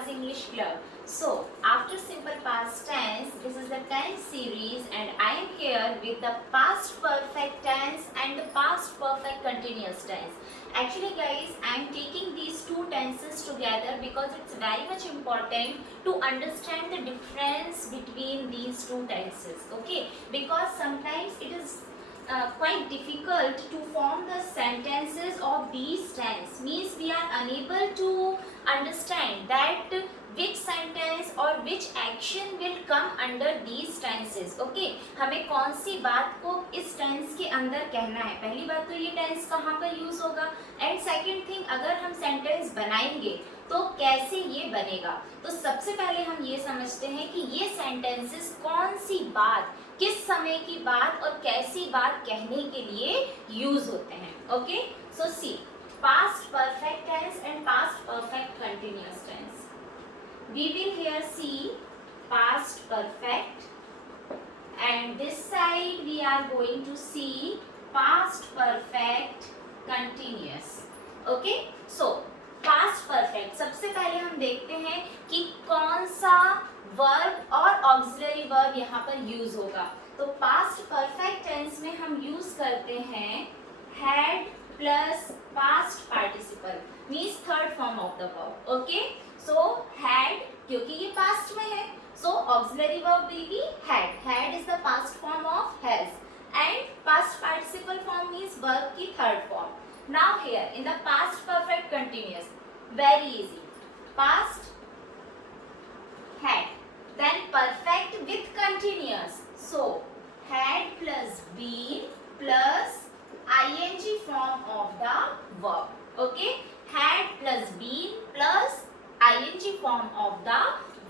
Priya's English Club. So, after simple past tense, this is the tense series and I am here with the past perfect tense and the past perfect continuous tense. Actually guys, I am taking these two tenses together because it's very much important to understand the difference between these two tenses. Okay, because sometimes it is quite difficult to form the sentences of these tense, means we are unable to understand that which sentence or which action will come under these tenses. Okay, हमें कौन सी बात को इस tense के अंदर कहना है, पहली बात तो ये टेंस कहाँ पर यूज होगा, एंड सेकंड थिंग अगर हम सेंटेंस बनाएंगे तो कैसे ये बनेगा। तो सबसे पहले हम ये समझते हैं कि ये सेंटेंसेस कौन सी बात, किस समय की बात और कैसी बात कहने के लिए यूज होते हैं। Okay, so see past perfect tense and past perfect continuous tense. We will here see past perfect and this side we are going to see past perfect continuous. Okay, so past perfect सबसे पहले हम देखते हैं कि कौन सा verb और auxiliary verb यहाँ पर यूज होगा। तो पास्ट परफेक्ट टेंस में हम यूज करते हैं had plus past participle, means third form of the verb. Okay, so had क्योंकि ये पास्ट में है, so auxiliary verb will be had. had is the past form of has and past participle form means verb की third form. Now here in the past perfect continuous, very easy, past had, then perfect with continuous, so had plus been plus ing form of the verb. Okay, had plus been plus ing form of the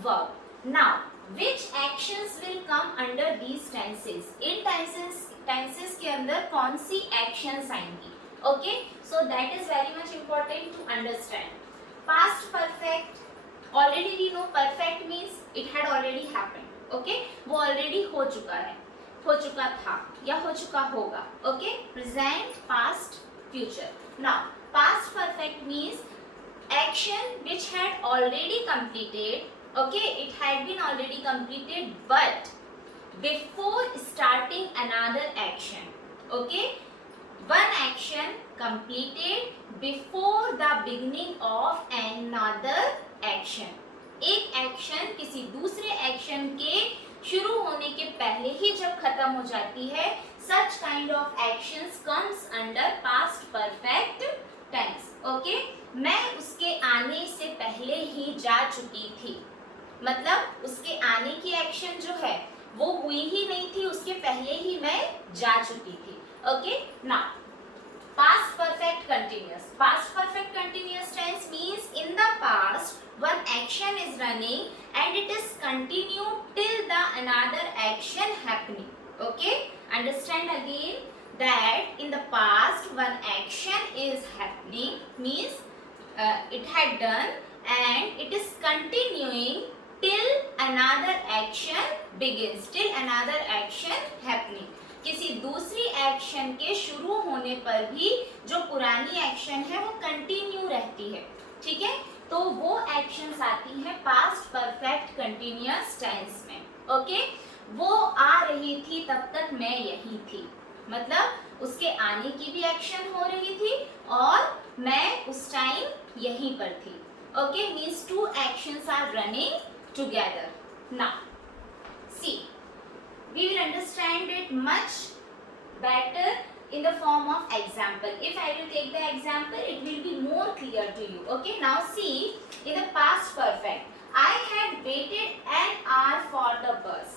verb. Now which actions will come under these tenses? In tenses के अंदर कौन सी actions आएंगी? Okay, so that is very much important to understand. Past perfect, already we know perfect means it had already happened. Okay, वो already हो चुका है, हो चुका था या हो चुका होगा। Okay, present, past, future. Now past perfect means action which had already completed. Okay, it had been already completed but before starting another action. Okay, one action completed before the beginning of another action. एक action किसी दूसरे action के शुरू होने के पहले ही जब खत्म हो जाती है, such kind of actions comes under past perfect tense. Okay, मैं उसके आने से पहले ही जा चुकी थी, मतलब उसके आने की एक्शन जो है वो हुई ही नहीं थी, उसके पहले ही मैं जा चुकी थी। Okay, now past perfect continuous. Past perfect continuous tense means in the past one action is running and it is continued till the another action happening. Okay, understand again that in the past one action is happening means it had done and it is continuing till another action begins, till another action happening. किसी दूसरी action के शुरू होने पर भी जो पुरानी action है वो कंटिन्यू रहती है। ठीक है, तो वो एक्शंस आती हैं पास्ट परफेक्ट कंटिन्यूअस टेंस में। ओके, वो आ रही थी तब तक मैं यही थी, मतलब उसके आने की भी एक्शन हो रही थी और मैं उस टाइम यहीं पर थी। Okay, means two actions are running together. Now see, we will understand it much better in the form of example. If I will take the example, it will be more clear to you. Okay, now see, in the past perfect, I had waited an hour for the bus.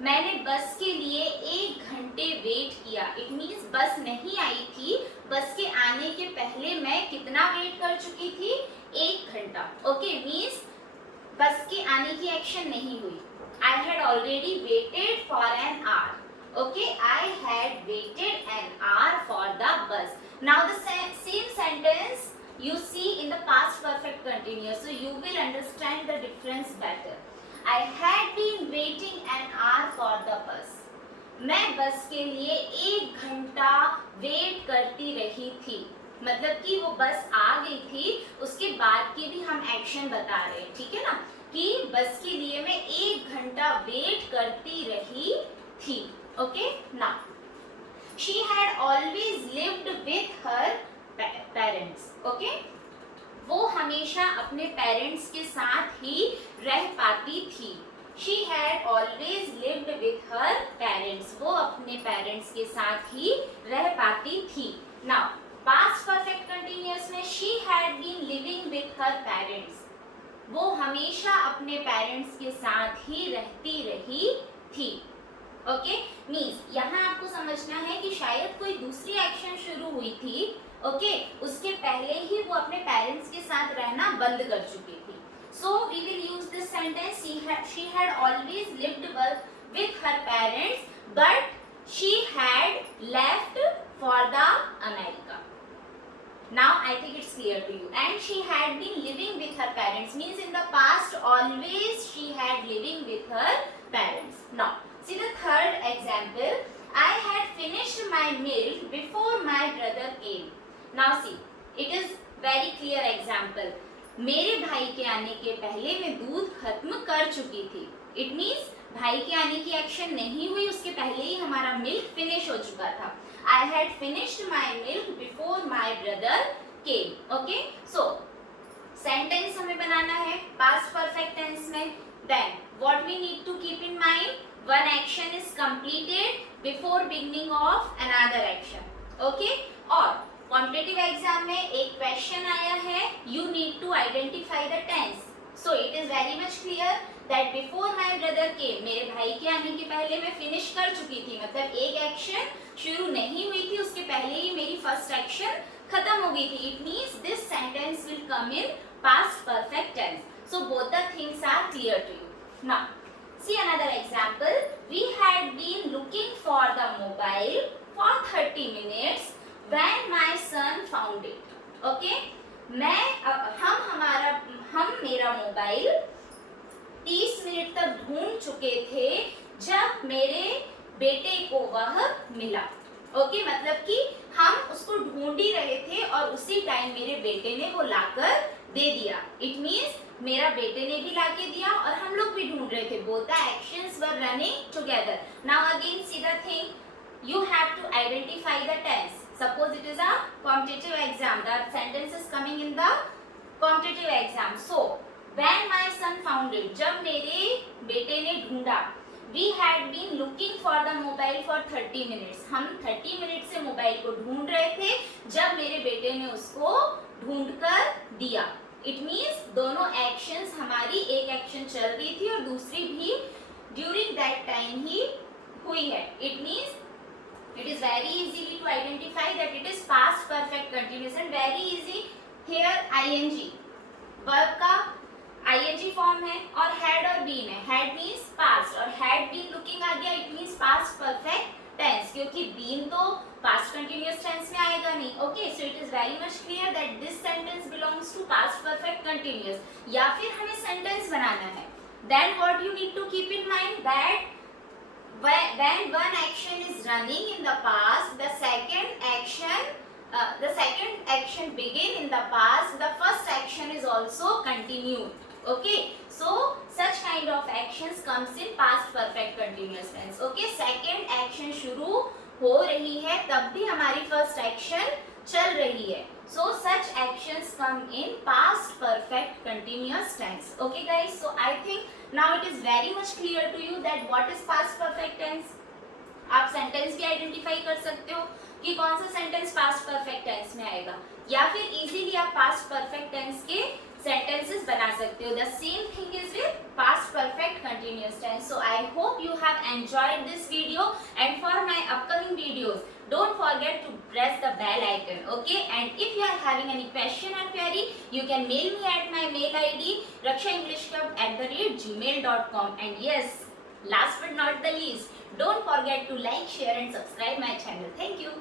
मैंने बस के लिए 1 घंटे wait किया। It means बस नहीं आई थी, बस के आने के पहले मैं कितना वेट कर चुकी थी, 1 घंटा। ओके, मीन्स बस के आने की एक्शन नहीं हुई। I had already waited for an hour. Okay, I had waited an hour for the bus. Now the same sentence you see in the past perfect continuous, so you will understand the difference better. I had been waiting an hour for the bus. मैं बस के लिए 1 घंटा wait करती रही थी, मतलब कि वो बस आ गई थी, उसके बाद की भी हम एक्शन बता रहे हैं, ठीक है ना, कि बस के लिए मैं 1 घंटा वेट करती रही थी. Okay, now she had always lived with her parents. Okay, वो हमेशा अपने पेरेंट्स के साथ ही रह पाती थी. She had always lived with her parents. वो अपने पेरेंट्स के साथ ही रह पाती थी. Now, past perfect continuous में she had been living with her parents. वो हमेशा अपने पेरेंट्स के साथ ही रहती रही थी. ओके, मीन्स यहाँ आपको समझना है कि शायद कोई दूसरी एक्शन शुरू हुई थी. ओके, उसके पहले ही वो अपने पेरेंट्स के साथ रहना बंद कर चुकी थी. So we will use this sentence, she had always lived with her parents but she had left for the America. Now I think it's clear to you. And she had been living with her parents, means in the past always she had living with her parents. Now see the third example. I had finished my milk before my brother came. Now see, it is very clear example. मेरे भाई के आने के पहले मैं दूध खत्म कर चुकी थी. It means भाई के आने की एक्शन नहीं हुई, उसके पहले ही हमारा मिल्क फिनिश हो चुका था. I had finished my milk before my brother came. Okay, so sentence हमें बनाना है past perfect tense में. Then what we need to keep in mind? One action is completed before beginning of another action. Okay, और quantitative exam में एक question आया है, you need to identify the tense. So it is very much clear that before my brother came, मेरे भाई के आने के पहले मैं finish कर चुकी थी, मतलब एक action शुरू नहीं हुई थी, उसके पहले ही मेरी first action खत्म हो गई थी. It means this sentence will come in past perfect tense. So both the things are clear to you. Now see another example. We had been looking for the mobile for 30 minutes when my son found it. Okay, हम मेरा mobile 30 minute तक ढूंढ चुके थे जब मेरे बेटे को वह मिला. ओके, मतलब कि हम उसको ढूंढ ही रहे थे और उसी टाइम मेरे बेटे ने वो लाकर दे दिया. इट मीन्स मेरा बेटे ने भी लाके दिया और हम लोग भी ढूंढ रहे थे. Both the actions were running together. Now again see the thing, you have to identify the tense. Suppose it is a competitive exam, the sentence is coming in the competitive exam. So when my son found it, जब मेरे बेटे ने ढूंढा. We had been looking for the mobile for 30 minutes. हम 30 minute से mobile को ढूंढ रहे थे जब मेरे बेटे ने उसको ढूंढ कर दिया. It means दोनों actions, हमारी एक action चल रही थी और दूसरी भी during that time ही हुई है. It means it is very easily to identify that it is past perfect continuous and very easy. Here ing verb का ing फॉर्म है और had और been है. Had means past और had been looking आ गया, it means past perfect tense, क्योंकि been तो past continuous tense में आएगा नहीं. Okay, so it is very much clear that this sentence belongs to past perfect continuous. या फिर हमें sentence बनाना है. Then what you need to keep in mind that when one action is running in the past, the second action begin in the past, the first action is also continued. Okay, so such kind of actions comes in past perfect continuous tense. Okay, second action शुरू हो रही है तब भी हमारी first action चल रही है. So such actions come in past perfect continuous tense. Okay guys, so I think now it is very much clear to you that what is past perfect tense. आप सेंटेंस भी identify कर सकते हो कि कौन सा सेंटेंस पास्ट परफेक्ट टेंस में आएगा, या फिर इजीली आप पास्ट परफेक्ट टेंस के sentences बना सकते हो. The same thing is with past perfect continuous tense. So I hope you have enjoyed this video, and for my upcoming videos don't forget to press the bell icon. Okay, and if you are having any question or query, you can mail me at my mail id rakshaenglishclub@gmail.com. and yes, last but not the least, don't forget to like, share and subscribe my channel. Thank you.